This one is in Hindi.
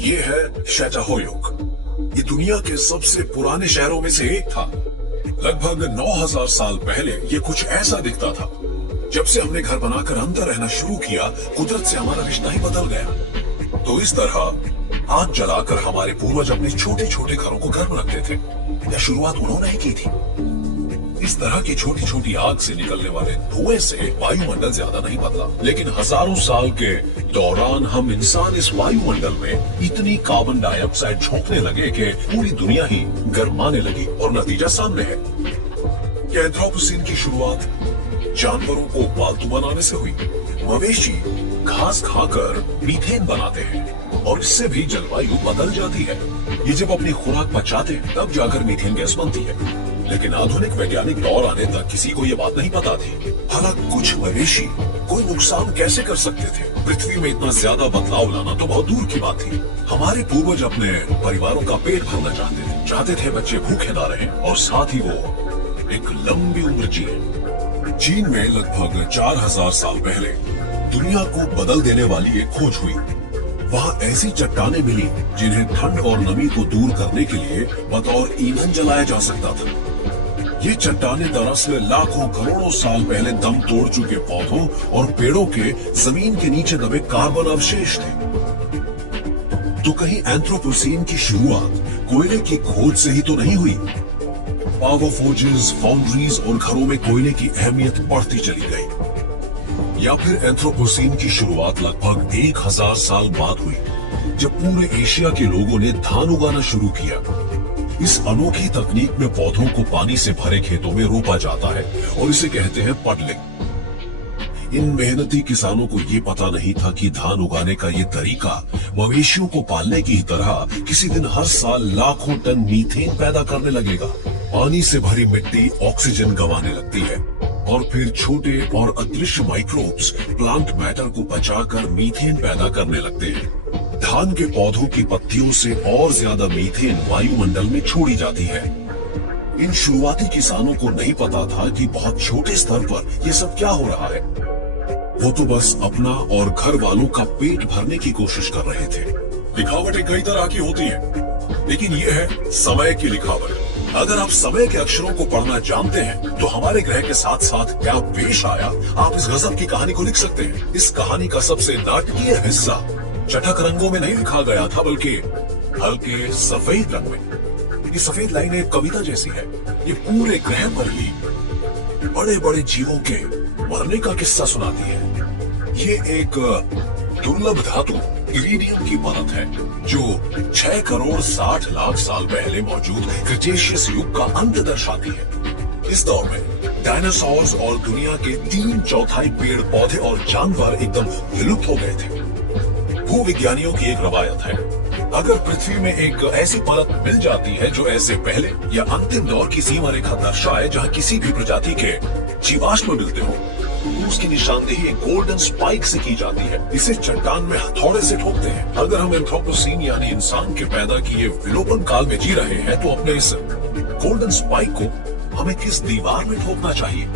ये है शैटाहोयुक। ये दुनिया के सबसे पुराने शहरों में से एक था। लगभग 9000 साल पहले ये कुछ ऐसा दिखता था। जब से हमने घर बनाकर अंदर रहना शुरू किया, कुदरत से हमारा रिश्ता ही बदल गया। तो इस तरह आग जलाकर हमारे पूर्वज अपने छोटे छोटे घरों को गर्म रखते थे। यह शुरुआत उन्होंने ही की थी। इस तरह की छोटी छोटी आग से निकलने वाले धुएं से वायुमंडल ज्यादा नहीं बदला, लेकिन हजारों साल के दौरान हम इंसान इस वायुमंडल में इतनी कार्बन डाइऑक्साइड झोंकने लगे कि पूरी दुनिया ही गर्माने लगी। और नतीजा सामने है। एंथ्रोपोसीन की शुरुआत जानवरों को पालतू बनाने से हुई। मवेशी घास खाकर मीथेन बनाते हैं और इससे भी जलवायु बदल जाती है। ये जब अपनी खुराक पचाते हैं तब जाकर मीथेन गैस बनती है। लेकिन आधुनिक वैज्ञानिक दौर आने तक किसी को ये बात नहीं पता थी। हालांकि कुछ मवेशी कोई नुकसान कैसे कर सकते थे। पृथ्वी में इतना ज्यादा बदलाव लाना तो बहुत दूर की बात थी। हमारे पूर्वज अपने परिवारों का पेट भरना चाहते थे बच्चे भूखे ना रहें और साथ ही वो एक लंबी उम्र जिए। चीन में लगभग 4000 साल पहले दुनिया को बदल देने वाली एक खोज हुई। वहाँ ऐसी चट्टानें मिली जिन्हें ठंड और नमी को दूर करने के लिए बतौर ईंधन जलाया जा सकता था। ये चट्टानें दरअसल लाखों करोड़ों साल पहले दम तोड़ चुके पौधों और पेड़ों के जमीन के नीचे दबे कार्बन अवशेष थे। तो कहीं एंथ्रोपोसीन की शुरुआत कोयले की खोज से ही तो नहीं हुई। पावर फोर्जेस, फाउंड्रीज और घरों में कोयले की अहमियत बढ़ती चली गई। या फिर एंथ्रोपोसीन की शुरुआत लगभग 1000 साल बाद हुई, जब पूरे एशिया के लोगों ने धान उगाना शुरू किया। इस अनोखी तकनीक में पौधों को पानी से भरे खेतों में रोपा जाता है और इसे कहते हैं पडलिंग। इन मेहनती किसानों को ये पता नहीं था कि धान उगाने का ये तरीका मवेशियों को पालने की तरह किसी दिन हर साल लाखों टन मीथेन पैदा करने लगेगा। पानी से भरी मिट्टी ऑक्सीजन गंवाने लगती है और फिर छोटे और अदृश्य माइक्रोब्स प्लांट मैटर को बचाकर मीथेन पैदा करने लगते हैं। धान के पौधों की पत्तियों से और ज्यादा मीथेन वायुमंडल में छोड़ी जाती है। इन शुरुआती किसानों को नहीं पता था कि बहुत छोटे स्तर पर यह सब क्या हो रहा है। वो तो बस अपना और घर वालों का पेट भरने की कोशिश कर रहे थे। लिखावटें कई तरह की होती है, लेकिन ये है समय की लिखावट। अगर आप समय के अक्षरों को पढ़ना जानते हैं तो हमारे ग्रह के साथ साथ क्या पेश आया, आप इस गजब की कहानी को लिख सकते हैं। इस कहानी का सबसे नाटकीय हिस्सा चटक रंगों में नहीं लिखा गया था, बल्कि हल्के सफेद रंग में। ये सफेद लाइनें कविता जैसी है। ये पूरे ग्रह पर ही बड़े बड़े जीवों के मरने का किस्सा सुनाती है। ये एक दुर्लभ धातु इरिडियम की परत है जो 6 करोड़ 60 लाख साल पहले मौजूद क्रिटेशियस युग का अंत दर्शाती है। इस दौर में डायनासोर्स और दुनिया के 3/4 पेड़ पौधे और जानवर एकदम विलुप्त हो गए थे। भूविज्ञानियों की एक रवायत है, अगर पृथ्वी में एक ऐसी परत मिल जाती है जो ऐसे पहले या अंतिम दौर की सीमा रेखा दर्शाए जहां किसी भी प्रजाति के जीवाश्म मिलते हो, तो उसकी निशानदेही एक गोल्डन स्पाइक से की जाती है। इसे चट्टान में हथौड़े से ठोकते हैं। अगर हम एंथ्रोपोसीन यानी इंसान के पैदा किए विलोपन काल में जी रहे हैं तो अपने इस गोल्डन स्पाइक को हमें किस दीवार में ठोकना चाहिए?